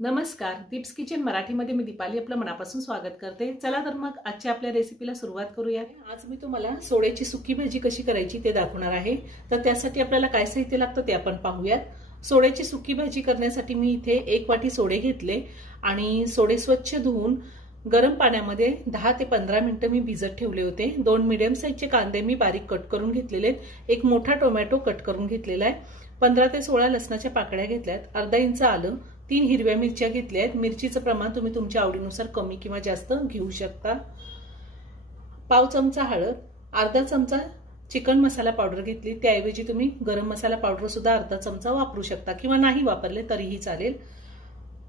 नमस्कार, दीप्स किचन मराठीमध्ये मी दीपाली आपलं मनापासून स्वागत करते। चला तर मग आजच्या आपल्या रेसिपीला सुरुवात करूया। आज मी तुम्हाला सोड्याची सुकी भाजी कशी करायची ते दाखवणार आहे। तर त्यासाठी आपल्याला काय साहित्य लागतं ते आपण पाहूयात। सोड्याची सुकी भाजी करण्यासाठी मी इथे 1 वाटी सोडे घेतले आणि सोडे स्वच्छ धुवून गरम पाण्यामध्ये 10 ते 15 मिनिटं मी भिजत ठेवले होते। 2 मीडियम साइजचे कांदे मी बारीक कट करून घेतलेले आहेत। 1 मोठा टोमॅटो कट करून घेतलेला आहे। 15 ते 16 लसणाच्या पाकळ्या घेतल्यात। अर्धा इंच आलं, 3 हिरव्या मिरच्या घेतल्या आहेत। मिरचीचं प्रमाण तुम्ही तुमच्या आवडीनुसार कमी किंवा जास्त घेऊ शकता। पाव चमचा हळद, अर्धा चमचा चिकन मसाला पावडर घेतली, त्याऐवजी तुम्ही गरम मसाला पावडर सुद्धा अर्धा चमचा वापरू शकता किंवा नाही वापरले तरीही चालेल।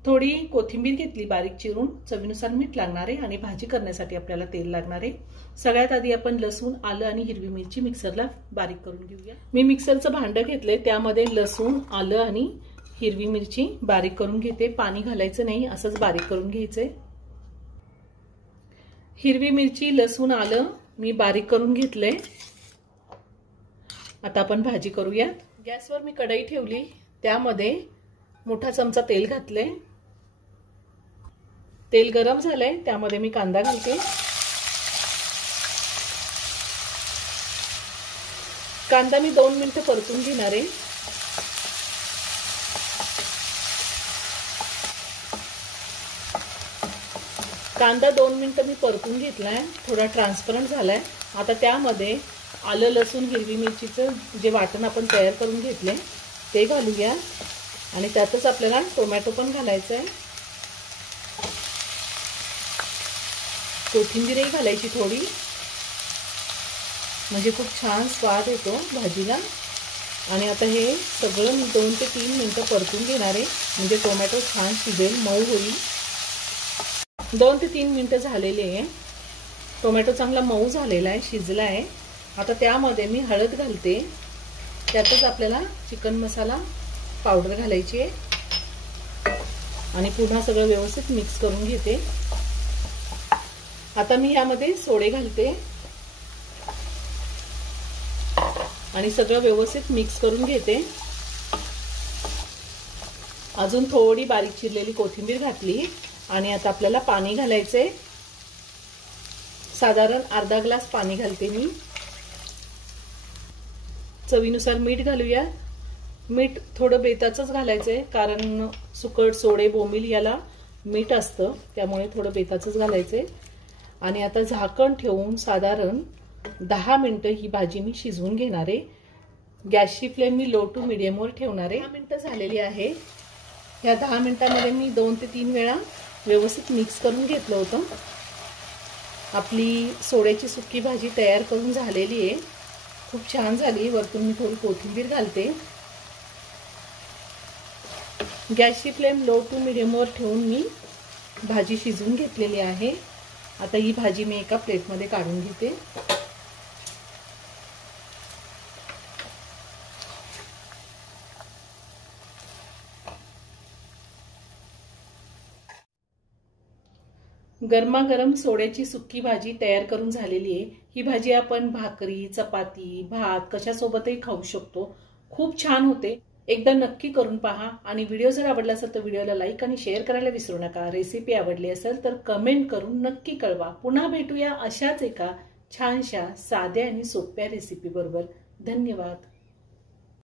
थोडी कोथिंबीर घेतली बारीक चिरून, चवीनुसार मीठ लागणार आहे आणि भाजी करण्यासाठी आपल्याला तेल लागणार आहे। सगळ्यात आधी आपण लसूण, आलं आणि हिरवी मिरची मिक्सरला बारीक करून घेऊया। मी मिक्सरचं भांडं घेतले, त्यामध्ये लसूण, आलं आणि हिरवी मिरची बारीक करून घेते। पाणी घालायचं नाही, असंच बारीक करून घ्यायचंय। हिरवी मिरची, लसूण, आलं मी बारीक करून घेतलंय। आता आपण भाजी करूया। गॅसवर मी कढई ठेवली, त्यामध्ये मोठा चमचा तेल घातले। तेल गरम झालंय, त्यामध्ये मी कांदा घालते। कांदा मी 2 मिनिटं परतून घेणार आहे। कांदा 2 मिनिटं मी परतून घेतलाय, थोडा ट्रान्सपरंट झालाय। आता त्यामध्ये आलं, लसूण, हिरवी मिरचीचं जे वाटण आपण तयार करून घेतले ते घालूया आणि त्यातच आपल्याला टोमॅटो पण घालायचा आहे। कोथिंबीरही घालायची थोडी, म्हणजे खूप छान स्वाद येतो भाजीला। आणि आता हे सगळं मी 2 ते 3 मिनिटं परतून घेणार आहे, म्हणजे टोमॅटो छान शिजेल, मऊ होईल। 2 ते 3 मिनिटं झालेले आहे। टोमॅटो चांगला मऊ झालेला आहे, शिजला आहे। आता त्यामध्ये मी हळद घालते, त्यातच आपल्याला चिकन मसाला पावडर घालायची आहे आणि पुन्हा सगळं व्यवस्थित मिक्स करून घेते। आता मी यामध्ये सोडे घालते आणि सगळं व्यवस्थित मिक्स करून घेते। अजून थोडी बारीक चिरलेली कोथिंबीर घातली आणि आता आपल्याला पाणी घालायचंय। साधारण अर्धा ग्लास पाणी घालते मी। चवीनुसार मीठ घालूया। मीठ थोडं बेताचंच घालायचंय, कारण सुकट, सोडे, बोंबील याला मीठ असतं, त्यामुळे थोडं बेताचंच घालायचंय। आणि आता झाकण ठेवून साधारण 10 मिनिटं ही भाजी मी शिजवून घेणार आहे। गॅसची फ्लेम मी लो टू मीडियमवर ठेवणार आहे। 10 मिनिटं झालेली आहे। या 10 मिनिटांमध्ये मी 2 ते 3 वेळा व्यवस्थित मिक्स करून घेतलं होतं। आपली सोड्याची सुकी भाजी तयार करून झालेली आहे, खूप छान झाली। वरतून मी थोडी कोथिंबीर घालते। गॅसची फ्लेम लो टू मीडियमवर ठेवून मी भाजी शिजवून घेतलेली आहे। आता ही भाजी मी एका प्लेटमध्ये काढून घेते। गरमागरम सोड्याची सुकी भाजी तयार करून झालेली आहे। ही भाजी आपण भाकरी, चपाती, भात कशासोबतही खाऊ शकतो। खूप छान होते, एकदा नक्की करून पहा। आणि व्हिडिओ जर आवडला असेल तर व्हिडिओला लाईक आणि शेअर करायला विसरू नका। रेसिपी आवडली असेल तर कमेंट करून नक्की कळवा। पुन्हा भेटूया अशाच एका छानशा साध्या आणि सोप्या रेसिपी बरोबर। धन्यवाद।